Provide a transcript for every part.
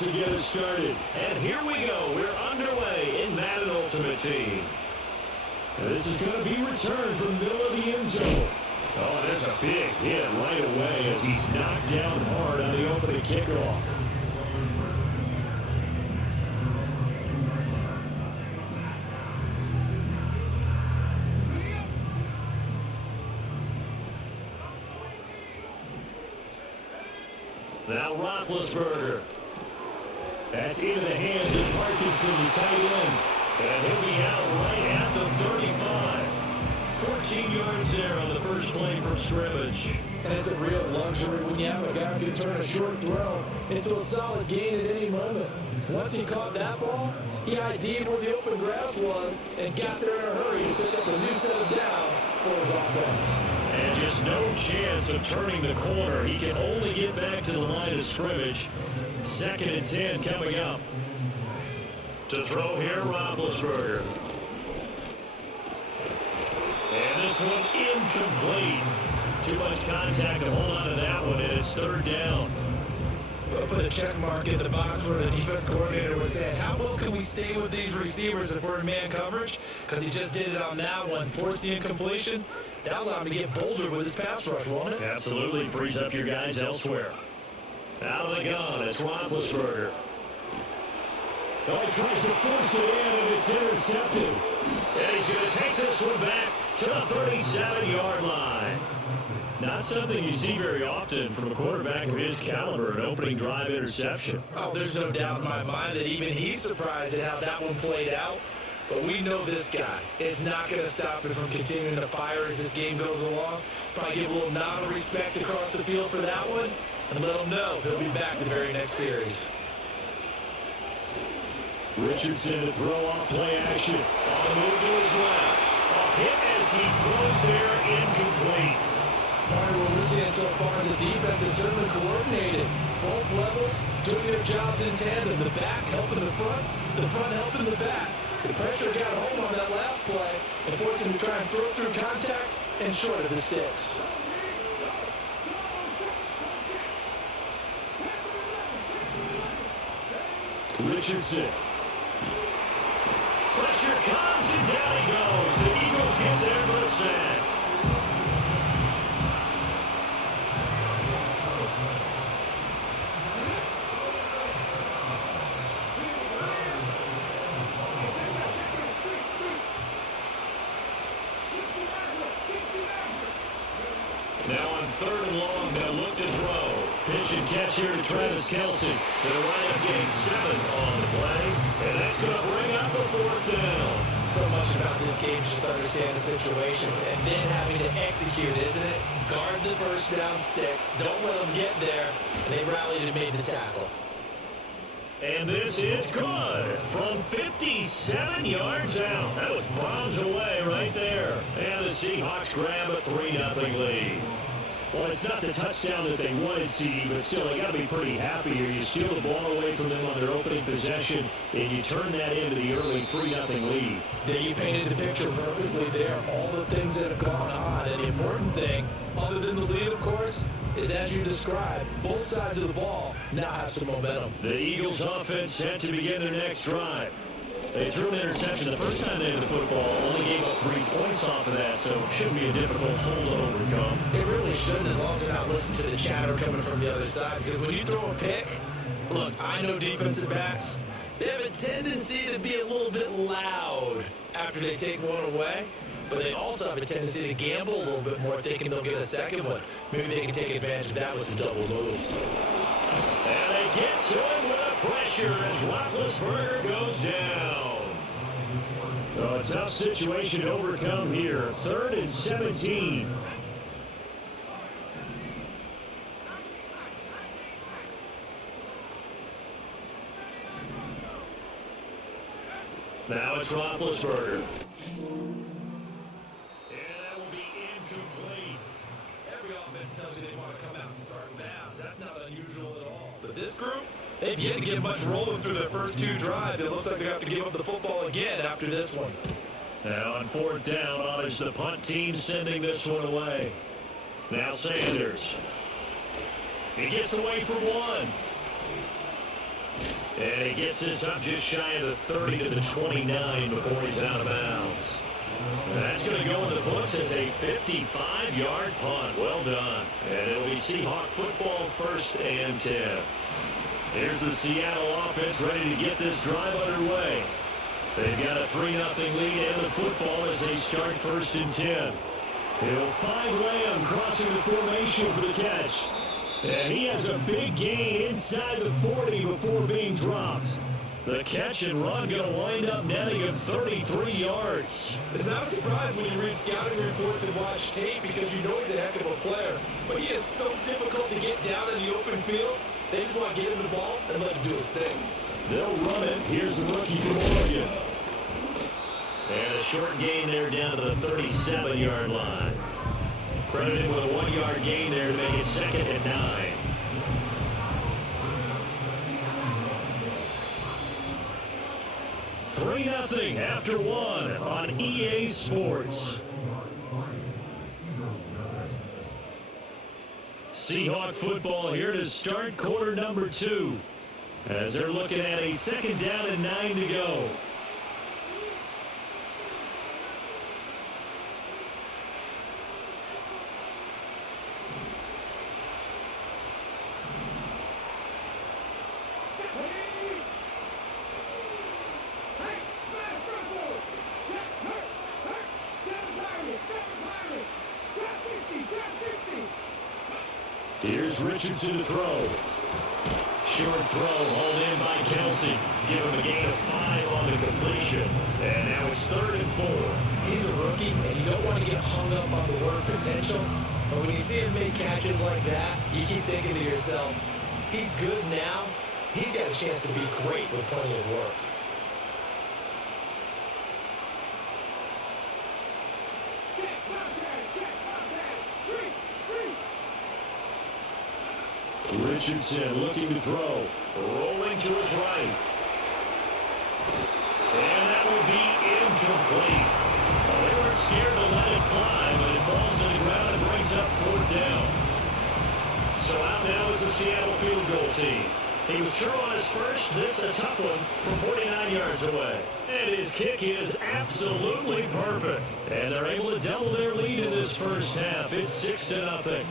to get us started. And here we go. We're underway in Madden Ultimate Team. And this is going to be returned from middle of the end zone. Oh, there's a big hit right away as he's knocked down hard on the opening kickoff. Now Roethlisberger. That's into the hands of Parkinson, the tight end. And he'll be out right at the 35. 14 yards there on the first play from scrimmage. And it's a real luxury when you have a guy who can turn a short throw into a solid gain at any moment. Once he caught that ball, he ID'd where the open grass was and got there in a hurry to pick up a new set of downs for his offense. And just no chance of turning the corner. He can only get back to the line of scrimmage. 2nd and 10 coming up. To throw here, Roethlisberger. And this one incomplete. Too much contact to hold on to that one, and it's 3rd down. We'll put a check mark in the box where the defense coordinator was saying, how well can we stay with these receivers if we're in man coverage? Because he just did it on that one, forced the incompletion. That allowed him to get bolder with his pass rush, won't it? Absolutely, frees up your guys elsewhere. Out of the gun, it's Roethlisberger. Oh, he tries to force it in, and it's intercepted. And he's going to take this one back to the 37-yard line. Not something you see very often from a quarterback of his caliber, an opening drive interception. Oh, there's no doubt in my mind that even he's surprised at how that one played out. But we know this guy is not going to stop him from continuing to fire as this game goes along. Probably give a little nod of respect across the field for that one and let him know he'll be back the very next series. Richardson to throw off play action. On the move to his left. A hit as he throws there, incomplete. Part of what we're seeing so far is the defense is certainly coordinated. Both levels doing their jobs in tandem. The back helping the front helping the back. The pressure got home on that last play and forced him to try and throw through contact and short of the sticks. Richardson. Pressure comes and down he goes. The Eagles get there for the sack. Now on 3rd and long, they'll look to throw. Pitch and catch here to Travis Kelce. They'll wind up getting 7 on the play, and that's going to bring up a 4th down. So much about this game is just understand the situations and then having to execute, isn't it? Guard the first down sticks. Don't let them get there. And they rallied and made the tackle. And this is good from 57 yards out. That was bombs away right there. And the Seahawks grab a 3-0 lead. Well, it's not the touchdown that they wanted, CD, but still, they got to be pretty happy here. You steal the ball away from them on their opening possession, and you turn that into the early 3-0 lead. Then you painted the picture perfectly there. All the things that have gone on, and the important thing, other than the lead, of course, is as you described, both sides of the ball now have some momentum. The Eagles' offense set to begin their next drive. They threw an interception the first time they had the football, only gave up 3 points off of that, so it shouldn't be a difficult hole to overcome. It really shouldn't, as long as you're not listening to the chatter coming from the other side, because when you throw a pick, look, I know defensive backs, they have a tendency to be a little bit loud after they take one away, but they also have a tendency to gamble a little bit more, thinking they'll get a second one. Maybe they can take advantage of that with some double moves. And they get to him with a pressure as Roethlisberger goes down. So a tough situation to overcome here. 3rd and 17. Now it's Roethlisberger. And that will be incomplete. Every offense tells you they want to come out and start fast. That's not unusual at all. But this group, they've yet to get much rolling through their first 2 drives. It looks like they have to give up the football again after this one. Now on 4th down, it's the punt team sending this one away. Now Sanders. He gets away for 1. And he gets this up just shy of the 30 to the 29 before he's out of bounds. And that's going to go in the books as a 55-yard punt. Well done. And it'll be Seahawk football, 1st and 10. Here's the Seattle offense ready to get this drive underway. They've got a 3-0 lead and the football as they start 1st and 10. He'll find Lamb crossing the formation for the catch. And he has a big gain inside the 40 before being dropped. The catch and run going to wind up netting him 33 yards. It's not a surprise when you read scouting reports and watch tape because you know he's a heck of a player. But he is so difficult to get down in the open field. They just want to get him the ball and let him do his thing. They'll run it. Here's the rookie from Oregon. And a short gain there down to the 37-yard line. Credited with a 1-yard gain there to make it 2nd and 9. Three nothing after 1 on EA Sports. Seahawk football here to start quarter number 2. As they're looking at a 2nd down and 9 to go. Here's Richardson to throw. Short throw, hauled in by Kelsey. Give him a gain of 5 on the completion. And now it's 3rd and 4. He's a rookie, and you don't want to get hung up on the word potential. But when you see him make catches like that, you keep thinking to yourself, he's good now. He's got a chance to be great with plenty of work. Richardson looking to throw. Rolling to his right. And that will be incomplete. Well, they weren't scared to let it fly, but it falls to the ground and brings up 4th down. So out now is the Seattle field goal team. He was true on his first. This a tough one from 49 yards away. And his kick is absolutely perfect. And they're able to double their lead in this first half. It's 6-0.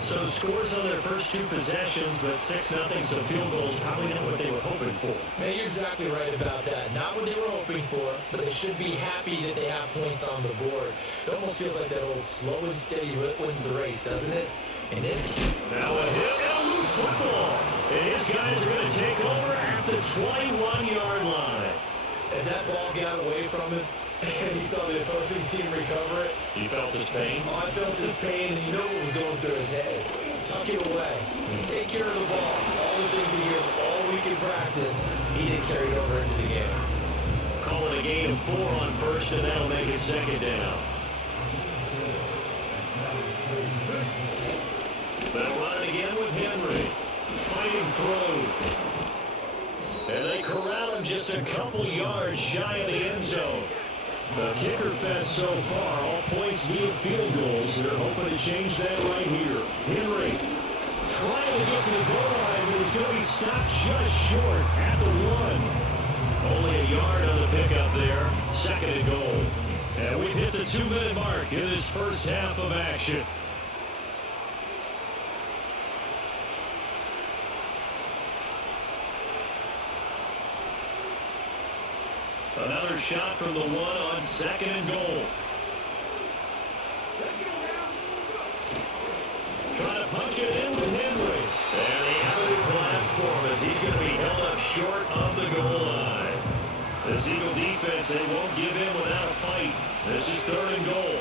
So scores on their first 2 possessions, but 6-0, so field goals probably not what they were hoping for. Man, you're exactly right about that. Not what they were hoping for, but they should be happy that they have points on the board. It almost feels like that old slow and steady wins the race, doesn't it? And this now a hit and a loose football. And his guys are going to take over at the 21-yard line. As that ball got away from him, and he saw the opposing team recover it. You felt his pain? Oh, I felt his pain, and you know what was going through his head. Tuck it away. Take care of the ball. All the things he heard all week in practice, he didn't carry it over into the game. Calling a gain of 4 on 1st, and that'll make it 2nd down. They'll run it again with Henry. Fighting through. And they corral him just a couple yards shy of the end zone. The kicker fest so far, all points via field goals. They're hoping to change that right here. Henry trying to get to the goal line, but he's going to be stopped just short at the 1. Only a yard on the pickup there. 2nd and goal. And we've hit the 2-minute mark in this first half of action. Another shot from the 1 on 2nd and goal. Trying to punch it in with Henry. And the avenue collapse for him as he's going to be held up short of the goal line. This Eagle defense, they won't give in without a fight. This is 3rd and goal.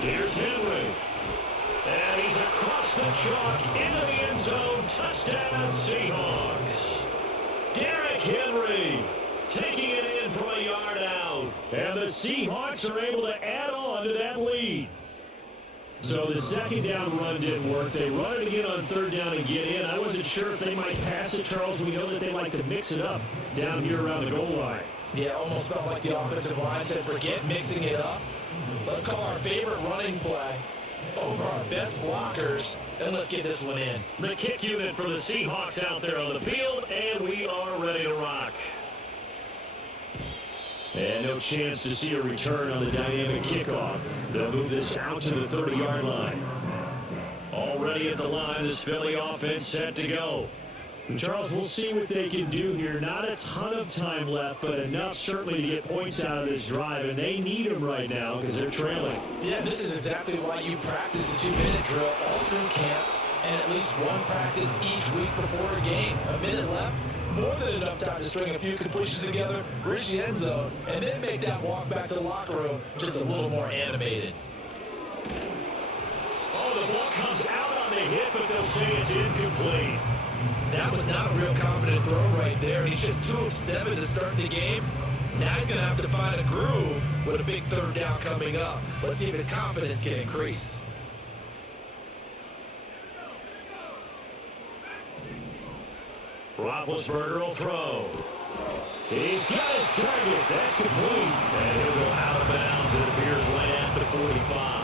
Here's Henry. And he's across the chalk into the end zone. Touchdown, Seahawks. Derrick Henry taking it in from a yard out. And the Seahawks are able to add on to that lead. So the 2nd down run didn't work. They run it again on 3rd down and get in. I wasn't sure if they might pass it, Charles. We know that they like to mix it up down here around the goal line. Yeah, almost felt like the offensive line said, forget mixing it up. Let's call our favorite running play. over our best blockers, and let's get this one in. The kick unit for the Seahawks out there on the field, and we are ready to rock. And no chance to see a return on the dynamic kickoff. They'll move this out to the 30-yard line. Already at the line, this Philly offense set to go. And Charles, we'll see what they can do here. Not a ton of time left, but enough certainly to get points out of this drive, and they need them right now because they're trailing. Yeah, this is exactly why you practice a 2-minute drill all through camp and at least one practice each week before a game. A minute left, more than enough time to string a few completions together, reach the end zone, and then make that walk back to the locker room just a little more animated. Oh, the ball comes out on the hit, but they'll say it's incomplete. That was not a real confident throw right there. He's just 2 of 7 to start the game. Now he's going to have to find a groove with a big third down coming up. Let's see if his confidence can increase. Roethlisberger will throw. He's got his target. That's complete. And he'll go out of bounds. It appears right at the 45.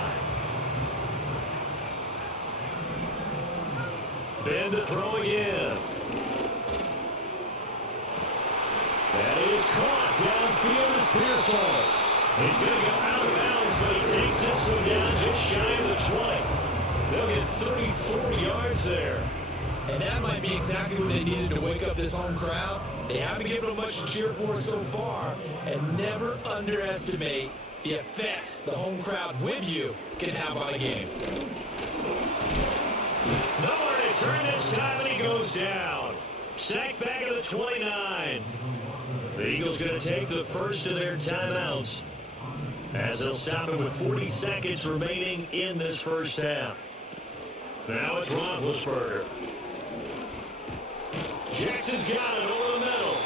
Ben to throw again. That is caught. Downfield is Pearsall. He's going to go out of bounds, but he takes this one down just shy of the 20. They'll get 34 yards there. And that might be exactly what they needed to wake up this home crowd. They haven't given them much to cheer for so far. And never underestimate the effect the home crowd with you can have on a game. Nowhere to turn this time, and he goes down. Sacked back at the 29. The Eagles going to take the first of their timeouts as they'll stop him with 40 seconds remaining in this first half. Now it's Roethlisberger. Jackson's got it over the middle.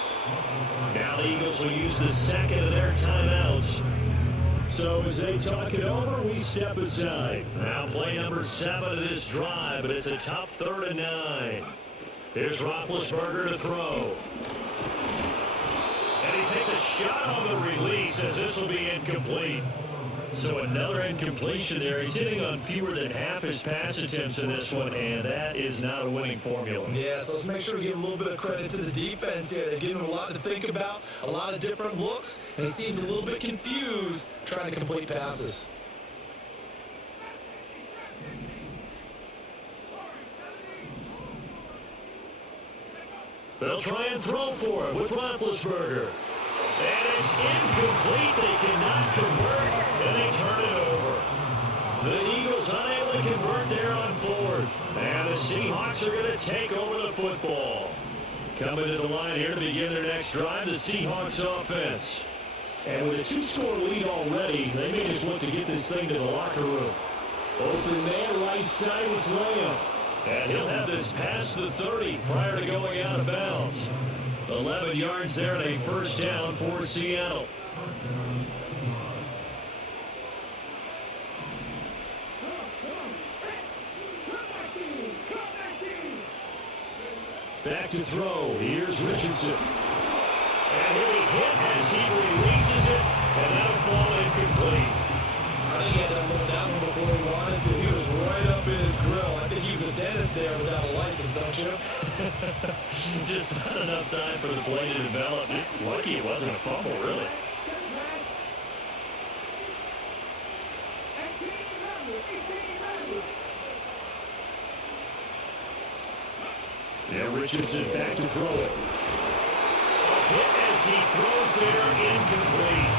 Now the Eagles will use the second of their timeouts. So as they talk it over, we step aside. Now play number 7 of this drive, but it's a tough 3rd and 9. Here's Roethlisberger to throw. And he takes a shot on the release as this will be incomplete. So another incompletion there. He's hitting on fewer than half his pass attempts in this one, and that is not a winning formula. Yeah, so let's make sure we give a little bit of credit to the defense here. They're giving him a lot to think about, a lot of different looks, and he seems a little bit confused trying to complete passes. They'll try and throw for it with Roethlisberger. And it's incomplete. They cannot convert, and they turn it over. The Eagles unable to convert there on 4th. And the Seahawks are going to take over the football. Coming to the line here to begin their next drive, the Seahawks offense. And with a 2-score lead already, they may just look to get this thing to the locker room. Open man, right side, it's Lamb. And he'll have this past the 30 prior to going out of bounds. 11 yards there and a first down for Seattle. Back to throw. Here's Richardson. And he'll be hit as he releases it, and that'll fall incomplete. I think he had to look that one before he wanted to. He was right up in his grill. I think he was a dentist there without a license, don't you? Just not enough time for the play to develop. Lucky it wasn't a fumble, really. Yeah, Richardson back to throw it. Hit as he throws there, incomplete.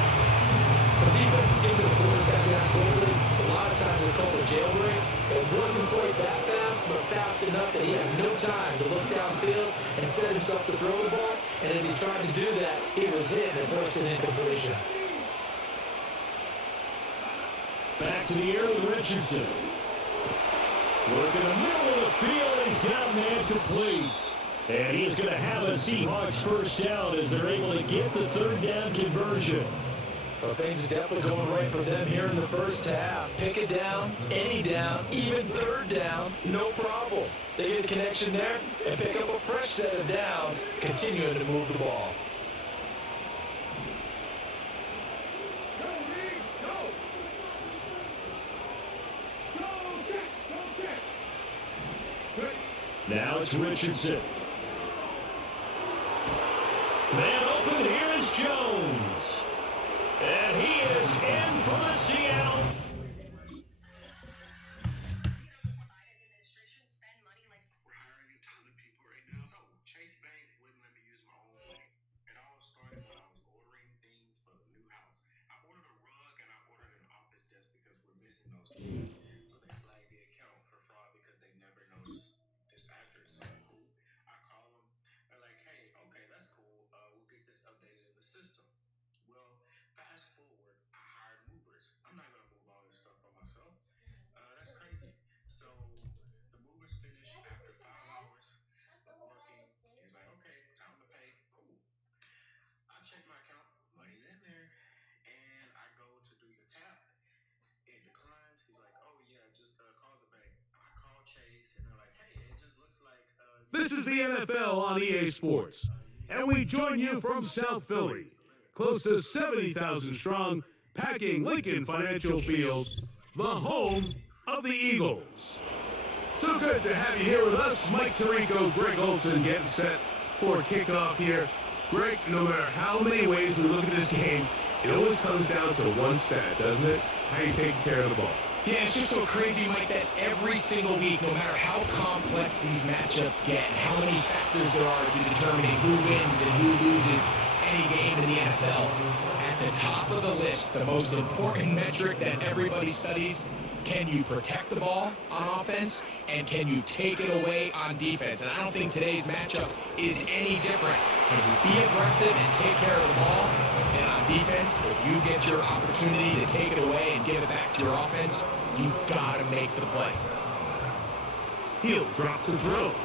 The defense gets to the quarterback that quickly. A lot of times it's called a jailbreak. It wasn't quite that fast, but fast enough that he had no time to look downfield and set himself to throw the ball. And as he tried to do that, he was hit and forced an incompletion. Back to the air with Richardson. Working the middle of the field, he's got man complete. And he is going to have a Seahawks first down as they're able to get the 3rd down conversion. Well, things are definitely going right for them here in the first half. Pick it down, any down, even 3rd down, no problem. They get a connection there and pick up a fresh set of downs, continuing to move the ball. Now it's Richardson. Man open, here is Jones. And he is in for the Seattle. This is the NFL on EA Sports, and we join you from South Philly, close to 70,000 strong, packing Lincoln Financial Field, the home of the Eagles. So good to have you here with us. Mike Tirico, Greg Olson getting set for kickoff here. Greg, no matter how many ways we look at this game, it always comes down to one stat, doesn't it? How you take care of the ball. Yeah, it's just so crazy, Mike, that every single week, no matter how complex these matchups get, and how many factors there are to determining who wins and who loses any game in the NFL, at the top of the list, the most important metric that everybody studies, can you protect the ball on offense, and can you take it away on defense? And I don't think today's matchup is any different. Can you be aggressive and take care of the ball? And on defense, if you get your opportunity to take it away and give it back to your offense, you've got to make the play. He'll drop to throw.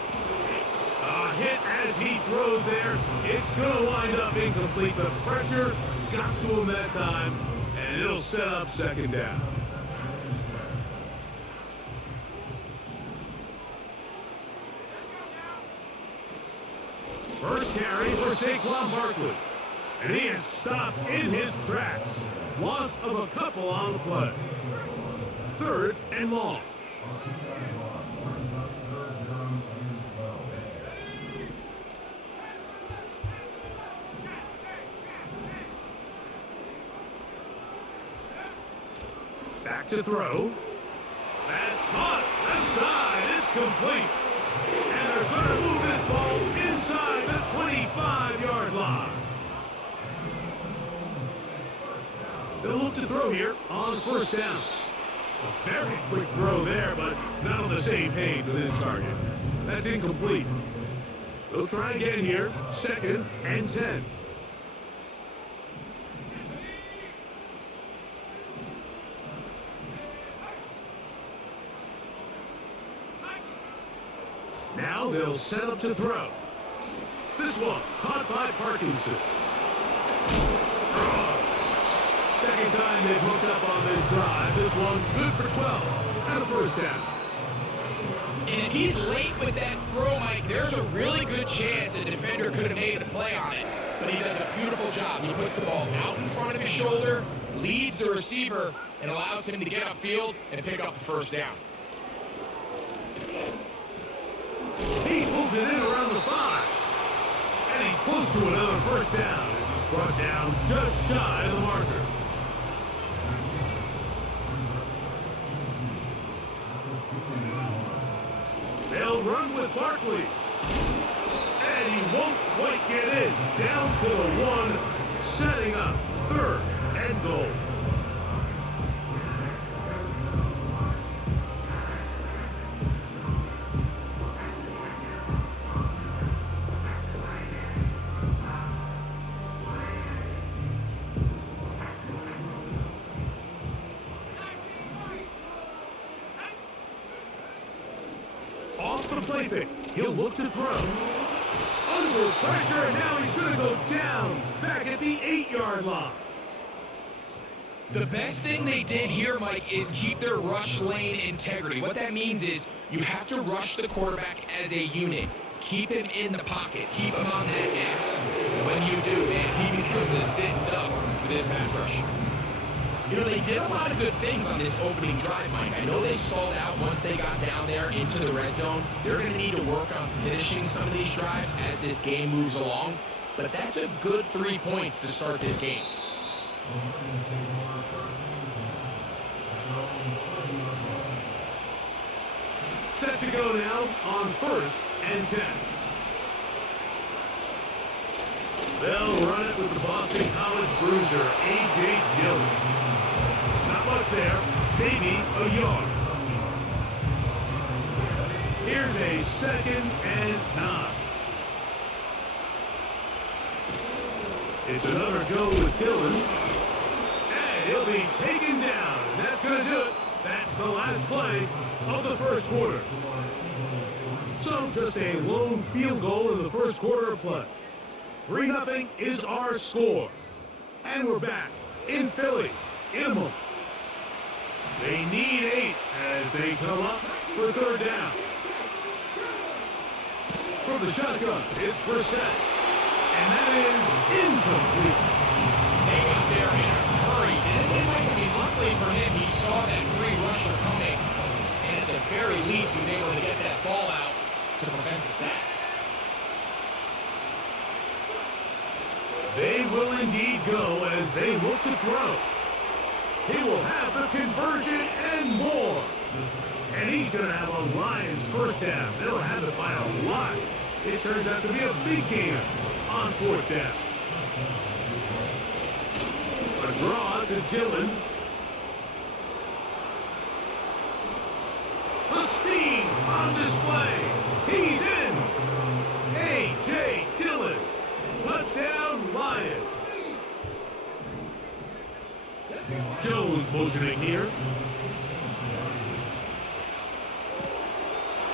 A hit as he throws there. It's going to wind up incomplete. The pressure got to him that time, and it'll set up second down. First carry for Saquon Barkley. And he is stopped in his tracks. Loss of a couple on the play. Third and long. Back to throw. That's caught. Left side. It's complete. And they're going to move this ball inside the 25-yard line. They'll look to throw here on first down. A very quick throw there, but not on the same page with his target. That's incomplete. They'll try again here. Second and 10. Now they'll set up to throw. This one caught by Parkinson. Second time they've hooked up on this drive. This one good for 12 and a first down. And if he's late with that throw, Mike, there's a really good chance a defender could have made a play on it. But he does a beautiful job. He puts the ball out in front of his shoulder, leads the receiver, and allows him to get upfield and pick up the first down. He pulls it in around the 5. And he's close to another first down as he's brought down just shy of the marker. They'll run with Barkley. And he won't quite get in. Down to the 1, setting up third and goal. Off the play fake. He'll look to throw. Under pressure, and now he's going to go down back at the 8-yard line. The best thing they did here, Mike, is keep their rush lane integrity. What that means is you have to rush the quarterback as a unit. Keep him in the pocket. Keep him on that X. And when you do, man, he becomes a sitting duck for this pass rush. You know, they did a lot of good things on this opening drive, Mike. I know they stalled out once they got down there into the red zone. They're going to need to work on finishing some of these drives as this game moves along. But that's a good 3 points to start this game. Set to go now on 1st and 10. They'll run it with the Boston College bruiser, A.J. Dillon. Not much there, maybe a yard. Here's a 2nd and 9. It's another go with Dillon. And he'll be taken down. That's going to do it. That's the last play of the first quarter. So just a lone field goal in the first quarter of play. 3-0 is our score. And we're back in Philly in a moment. They need 8 as they come up for 3rd down. From the shotgun, it's Brissett. And that is incomplete. They got there in a hurry. Luckily for him, he saw that free rusher coming. And at the very least, he was able to get that ball out to prevent the sack. They will indeed go as they look to throw. He will have the conversion and more. And he's going to have a Lions first down. They'll have it by a lot. It turns out to be a big game on 4th down. A draw to Dillon. The speed on display. He's in. A.J. Dillon. Touchdown, Lions. Jones motioning here.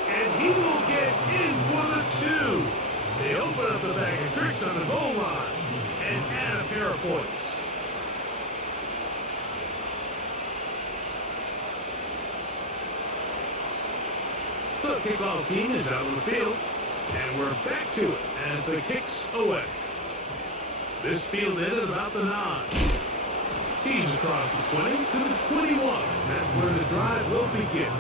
And he will get in for the 2. They open up the bag of tricks on the goal line and add a pair of points. The kickoff team is out on the field, and we're back to it as the kick's away. This fielded at about the 9. He's across the 20 to the 21. That's where the drive will begin.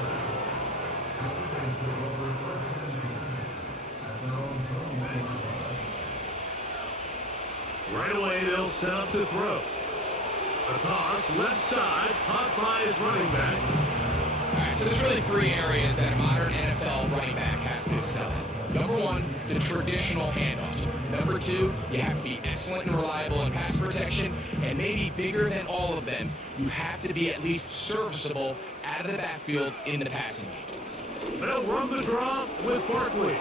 Right away, they'll set up to throw. A toss left side, caught by his running back. All right, so there's really 3 areas that a modern NFL running back has to excel at. Number 1, the traditional handoffs. Number 2, you have to be excellent and reliable in pass protection. And maybe bigger than all of them, you have to be at least serviceable out of the backfield in the passing game. They'll run the draw with Barkley.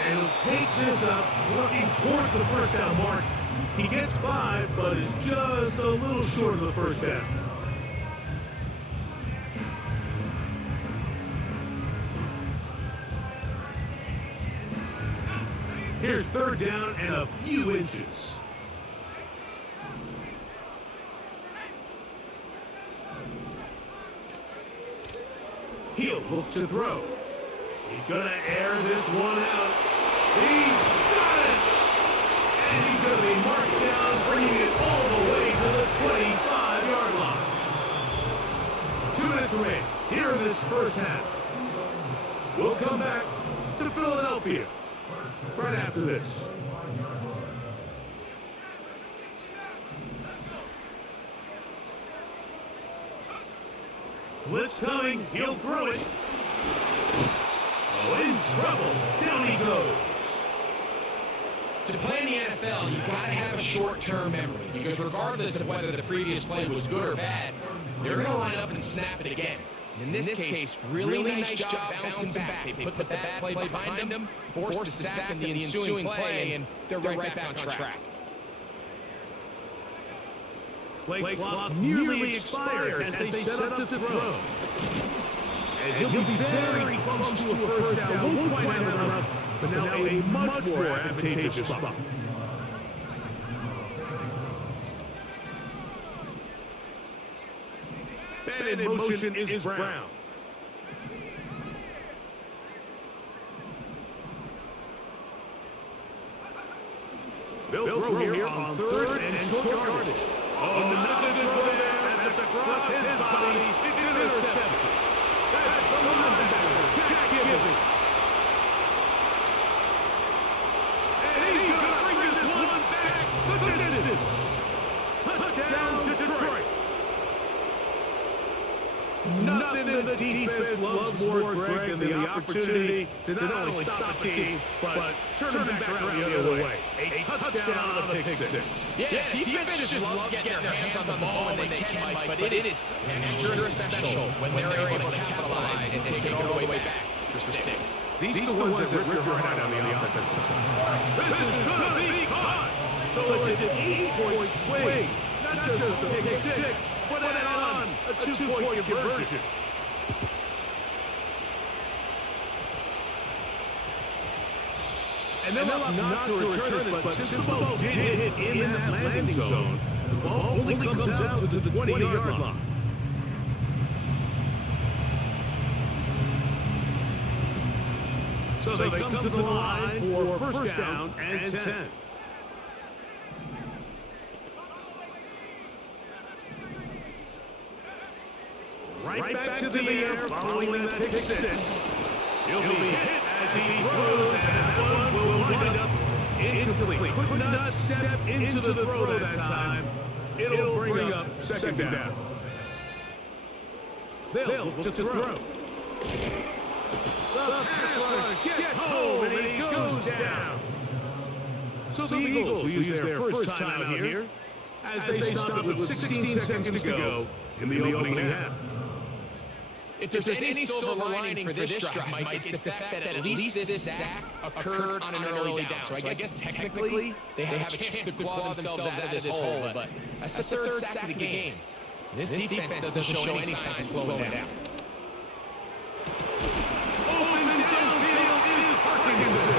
And he'll take this up, working towards the first down mark. He gets 5, but is just a little short of the first down. Here's 3rd down and a few inches. He'll look to throw. He's going to air this one out. He's got it! And he's going to be marked down, bringing it all the way to the 25-yard line. 2 minutes remaining here in this first half. We'll come back to Philadelphia right after this. Blitz coming, he'll throw it. Oh, in trouble. Down he goes. To play in the NFL, you've got to have a short-term memory, because regardless of whether the previous play was good or bad, they're going to line up and snap it again. In this case, really nice job bouncing back. They put the bad play behind them, forced the sack in the ensuing play, and they're right back on track. Play clock nearly expires as they set up to throw. And he'll be very close to a first down. Won't quite have enough, but now a much more advantageous spot. And in motion is Browne. They'll throw here on 3rd and short yardage. Oh, nothing to go there. That's a across his body. It's intercepted. That's the linebacker, Jack Gibbons. And he's going to bring this one back the distance. Touchdown to Detroit. Nothing in the defense loves more, Greg, than the opportunity to not only stop the team, but turn them back around the other way. A touchdown on the pick six. Yeah, defense just loves getting their hands on the ball when they can, Mike, but it is extra special when they're able to capitalize and take it all the way back for six. These are the ones that rip your heart out on the offensive side. This is going to be caught. So it's an 8-point swing. Not just the pick six, but add on a 2-point conversion. And they'll opt not to return this, but since the ball did hit in that landing zone, the ball only comes out to the 20-yard line. So they come to the line for first down and 10. Right back to the air following that pick six. He'll be hit as he throws, and that one will wind up incomplete. Could not step into the throw that time. It'll bring up second down. They'll look to throw. The pass rush gets home, and he goes down. So the Eagles will use their first time out here as they stop it with 16 seconds to go in the opening half. If there's any silver lining for this drive, Mike, it's the fact that at least this sack occurred on an early down. So I guess technically they have a chance to claw themselves out of this hole, but that's the third sack of the game. This defense doesn't show any signs of slowing down. Open downfield is Parkinson.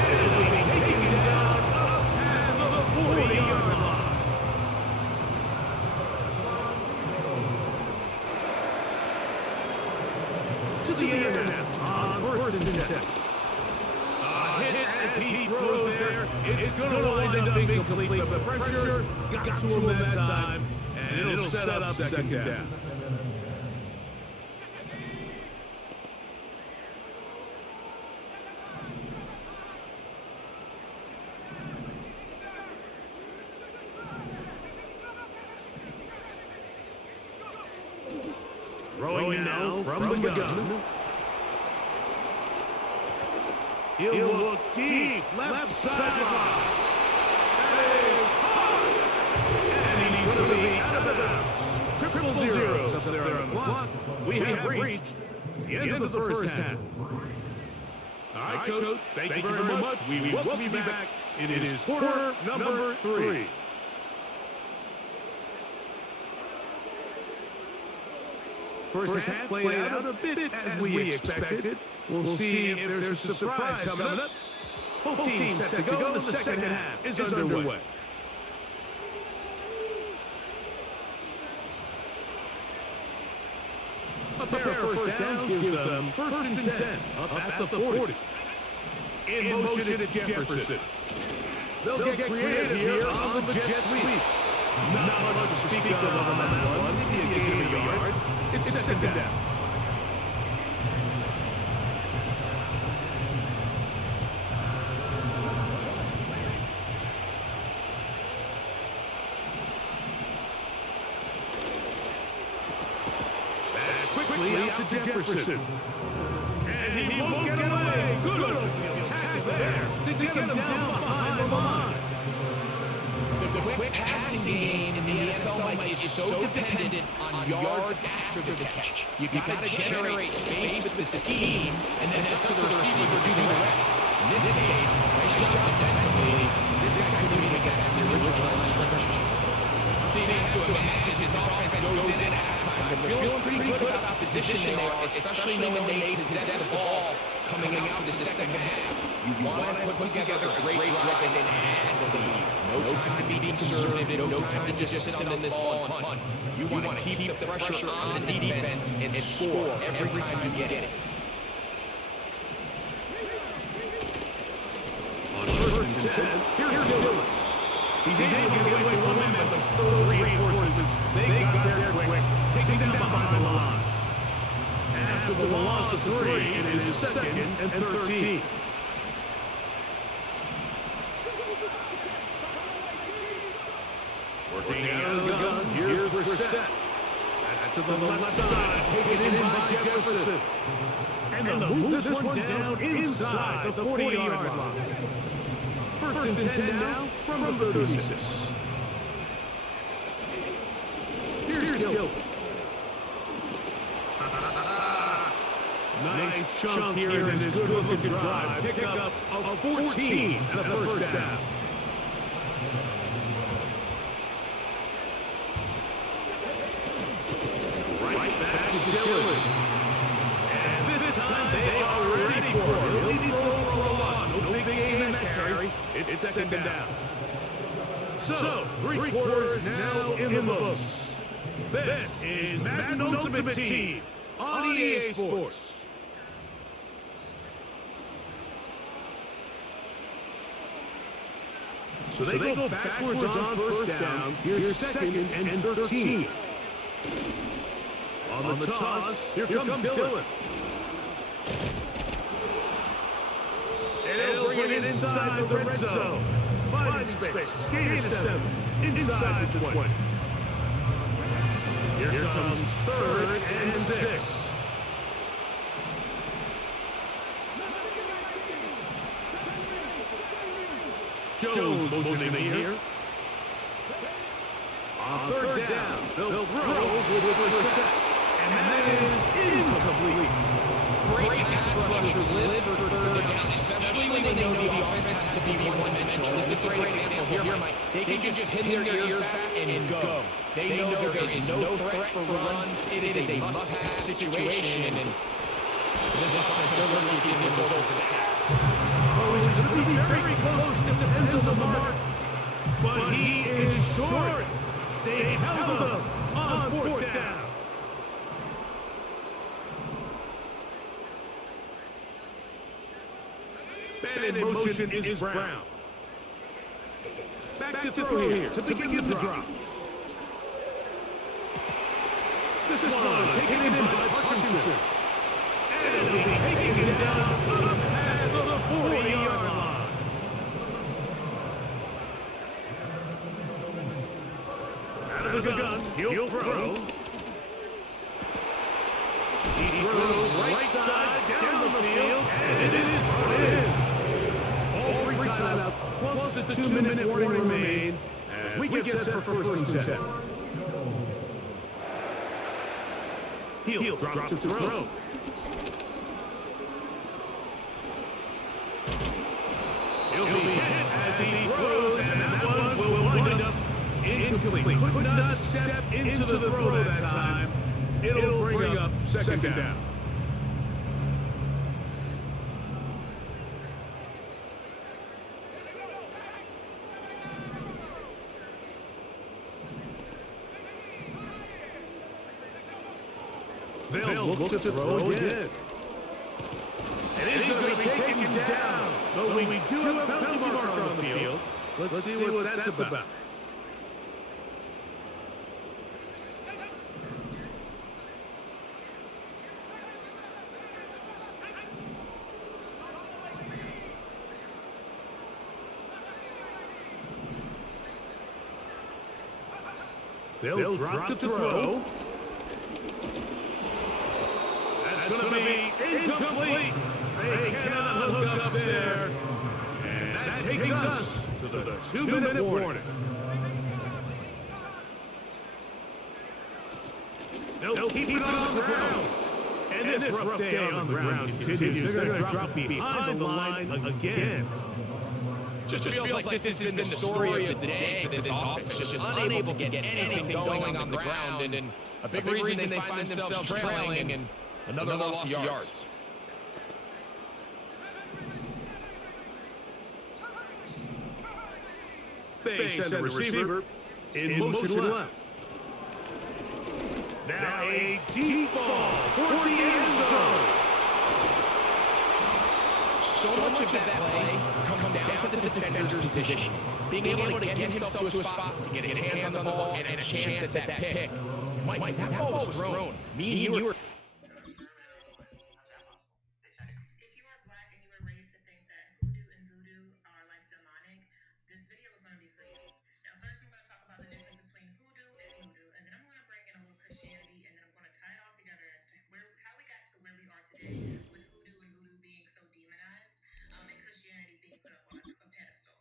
And he'll be taking it down up past the 40-yard line. To the air now on first and 10. Hit as he throws there. It's going to wind up incomplete, but the pressure got to him that time, and it'll set up second down. Throwing now from the gun. He'll look deep, left sideline. That is hard. And he's going to be out of bounds. Triple zeros up there on the clock. We have reached the end of the first half. All right, Coach. Thank you very much. We welcome you back. It is quarter number 3. First half played out a bit as we expected. We'll see if there's a surprise coming up. Both teams set to go. The second half is underway. A pair of first downs gives them first and 10 up at the 40. In motion, it's Jefferson. They'll get creative here on the jet sweep. Not much to speak of on that one. Maybe a gain of a yard. It's second down. That's quickly out to Jefferson. And he won't get away. Good open tackle there to get him down behind the line. The quick passing game in the NFL, Mike, is so dependent on yards after the catch. You've got to generate space with the scheme, and then it's up to the receiver to do the rest. In this case, nice job defensively. This guy couldn't even get back to the original line of scrimmage. So you have to imagine his offense goes in at halftime. They're feeling pretty good about the position they are, especially when they possess the ball coming out for the second half. You want to put together a great drive and then add to the lead. No time to be conservative, no time to just sit on this ball and punt. You want to keep the pressure on the defense and score every time you get it. On first and 10, here's Dillon. He's able to get away from them, but those reinforcements, they got there quick, taking them behind the line. After the loss of 3, it is 2nd and 13. Working out of the gun, here's Brissett. That's to the left side, taken in by Jefferson. And they'll move this one down inside the 40-yard line. First and 10 now from the 36. Here's Gill. Nice chunk here in this good-looking drive. Pick up a 14 and a first down. Right back to Dillon. And this time they are ready for it. He'll be thrown for a loss. No big gain in that carry. It's second down. So, 3 quarters now in the books. This is Madden Ultimate Team on EA Sports. So they go backwards on first down. Here's 2nd and 13. On the toss, here comes Dillon. And he'll bring it inside the red zone. Find space. Gain of 7. Inside the 20. Here comes 3rd and 6. Jones motioning here. On 3rd down, they'll throw with Brissett. And that is incomplete. Great pass rushers live for 3rd down, especially when they know the offense has to be one-dimensional. This is a great example here, Mike. They can just pin their ears back and go. They know there is no threat for run. It is a must-pass situation, and this offense, they're looking to get the results. He's going to be very close. It depends on the mark. But he is short. They held him on 4th down. Man in motion is Browne. Back to throw here to begin the drop. This is one taken in by Parkinson. And he'll be taking it down past the 40-yard line. Out of the gun, he'll throw. He throws right side down the field, and it is put in. All 3 timeouts, plus the 2-minute warning remain as we get set for 1st and 10. He'll drop to throw. He'll be hit as he throws, and that one will wind up incomplete. Could not step into the throw that time. It'll bring up 2nd down. They'll look to throw again. And he's going to be taken down. But we do have a penalty marker on the field. Let's see what that's about. They'll drop to throw. That's going to be incomplete. They cannot hook up there. And that takes us to the 2-minute warning. They'll keep it on the ground. And this rough day on the ground continues. They're going to drop behind the line again. Just feels like this has been the story of the day for this offense. Just unable to get anything going on the ground. And a big reason they find themselves trailing and another loss of yards. They send the receiver in motion left. Now a deep ball toward the end zone. So much of that play comes down to the defender's position. Being able to get himself to a spot, to get his hands on the ball, and a chance at that pick. Mike, that ball was thrown. Me and you were... If you are black and you were raised to think that hoodoo and voodoo are like demonic, this video is going to be for you. Now, first I'm going to talk about the difference between hoodoo and voodoo, and then I'm going to bring in a little Christianity, and then I'm going to tie it all together as to how we got to where we are today with hoodoo and voodoo being so demonized, and Christianity being put up on a pedestal.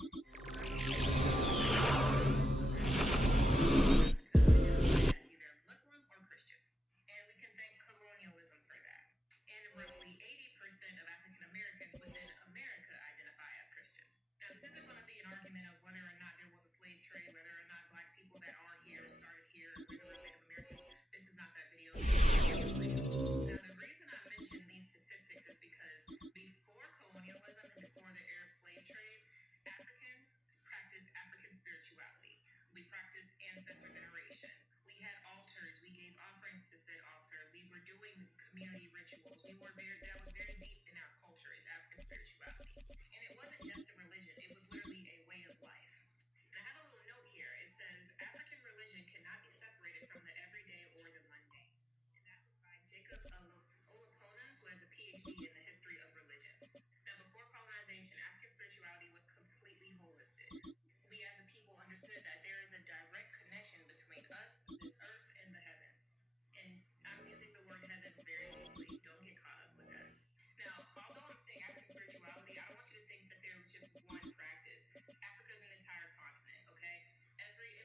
That's either Muslim or Christian, and we can thank colonialism for that. And roughly 80% of African Americans within America identify as Christian. Now, this isn't going to be an argument of whether or not there was a slave trade, whether or not black people that are here started here, regular Native Americans. This is not that video. Now, the reason I mention these statistics is because before colonialism and before the Arab slave trade, Africans practiced African spirituality. We practiced ancestor veneration. We had altars. We gave offerings to said altar. We were doing community rituals. That was very deep in our culture, is African spirituality. And it wasn't just a religion. It was literally a way of life. And I have a little note here. It says, African religion cannot be separated from the everyday or the mundane. And that was by Jacob Olapona, who has a PhD in the history of religions. Now, before colonization, African spirituality was completely holistic. We as a people understood that there is a direct connection between us, this earth, and the heavens. And I'm using the word heavens very loosely. Don't get caught up with that. Now, although I'm saying African spirituality, I don't want you to think that there was just one practice. Africa's an entire continent, okay?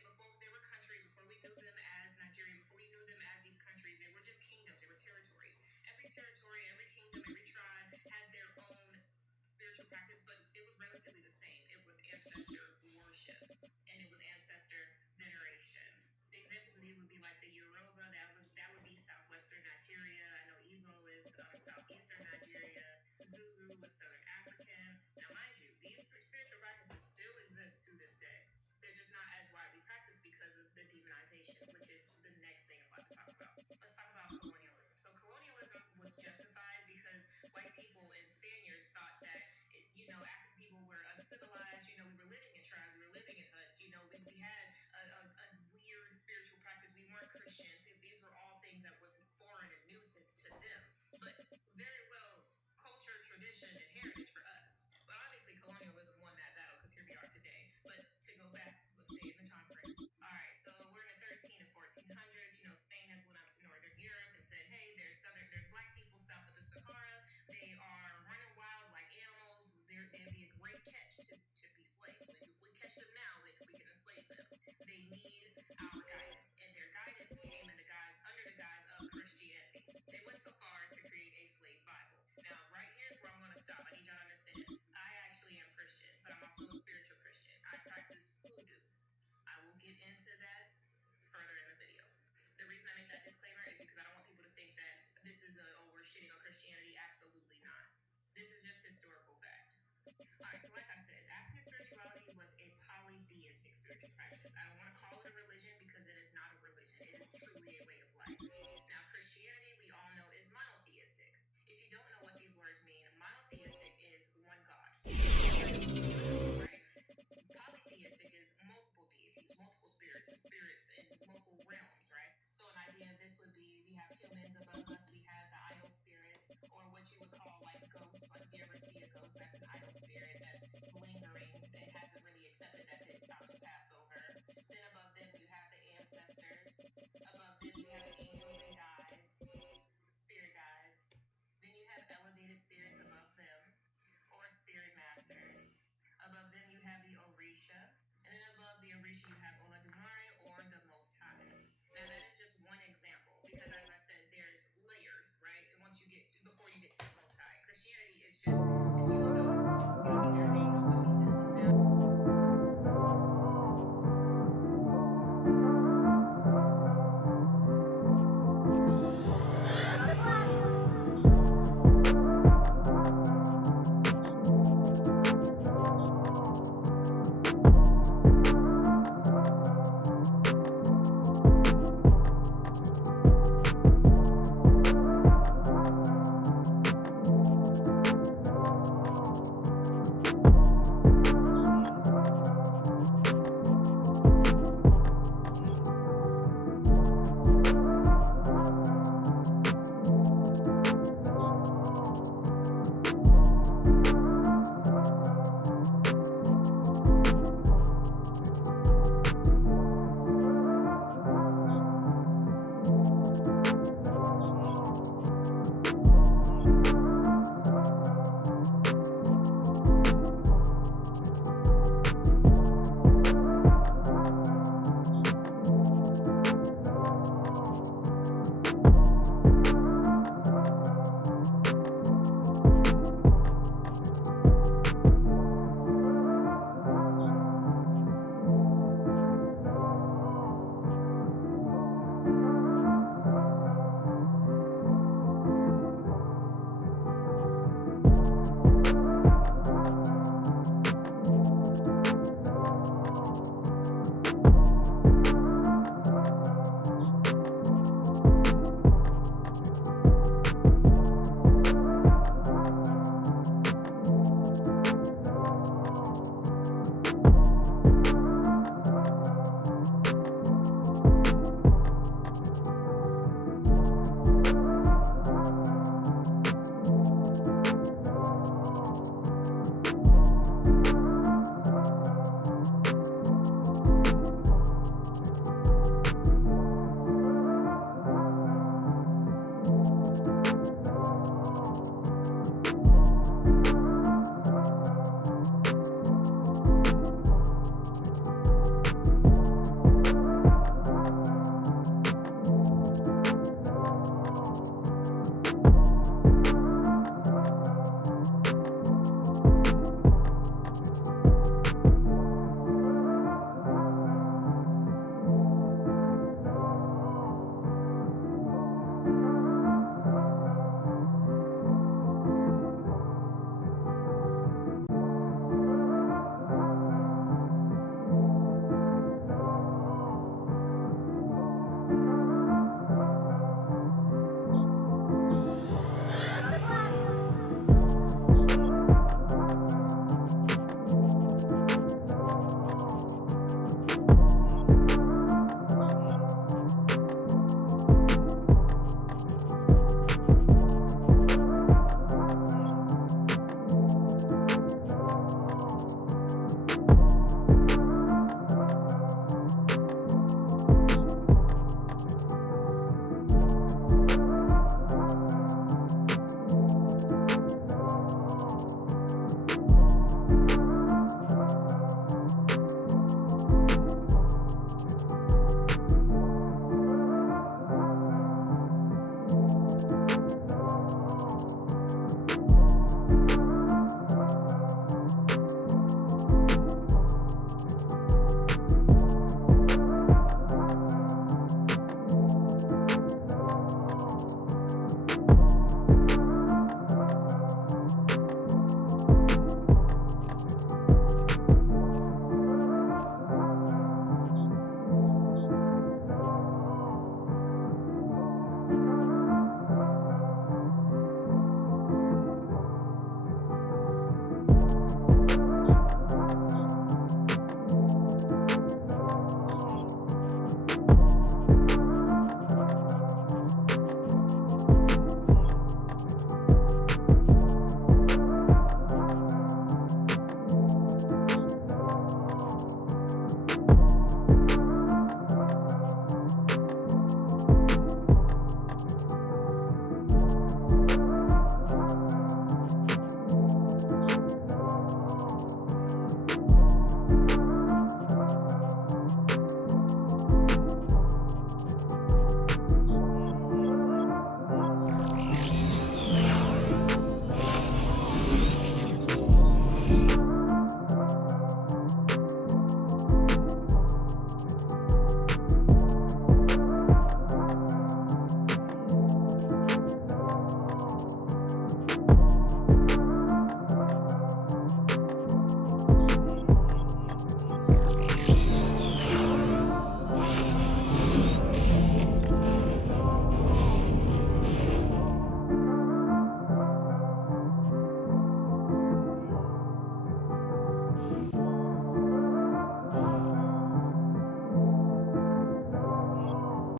Before there were countries, before we knew them as Nigeria, before we knew them as these countries, they were just kingdoms, they were territories. Every territory, every kingdom, every tribe had their own spiritual practice, but it was relatively the same. It was ancestor worship, and it was ancestor veneration. The examples of these would be like the Yoruba, that would be southwestern Nigeria. I know Igbo is southeastern Nigeria. Zulu was southern African. Now, mind you, these spiritual practices still exist to this day. They're just not as widely practiced because of the demonization, which is the next thing I'm about to talk about. Let's talk about colonialism. So colonialism was justified because white people and Spaniards thought that, African people were uncivilized. We were living in tribes, we were living in huts. We had a weird spiritual practice. We weren't Christians. These were all things that was foreign and new to them, but very well culture, tradition, and heritage for us. But obviously colonialism won that battle because here we are today. But to go back, let's stay in the time frame. All right, so we're in the 13 and 1400s. Spain has went up to Northern Europe and said, hey, there's black people south of the Sahara. They are running wild like animals. They'd be a great catch to be slaves. If we catch them now, we can enslave them. They need our guidance, and their guidance came under the guise of Christianity. They went so far as to create a slave Bible. Now, right here's where I'm going to stop. I need y'all to understand. I actually am Christian, but I'm also a spiritual Christian. I practice hoodoo. I will get into that further in the video. The reason I make that disclaimer is because I don't want people to think that this is we're shitting on Christianity. Absolutely not. This is just historical fact. Alright, so like I said, African spirituality was a polytheistic spiritual practice. I don't want to call it a religion because it is not a religion. It is truly a way of life. Now, Christianity, we all know, is monotheistic. If you don't know what these words mean, monotheistic is one God. Right? Polytheistic is multiple deities, multiple spirits in multiple realms, right? So an idea of this would be we have humans above us, we have the idol spirits, or what you would call like ghosts. Like if you ever see a ghost, that's an idol spirit that's lingering and hasn't really accepted that it's time to pass over. Then above them you have the ancestors. Above them you have the angels and guides, spirit guides. Then you have elevated spirits above them, or spirit masters. Above them you have the Orisha, and then above the Orisha you have Oladumare, or the Most High. Now that is just one example, because as I said, there's layers, right? And before you get to the Most High, Christianity is just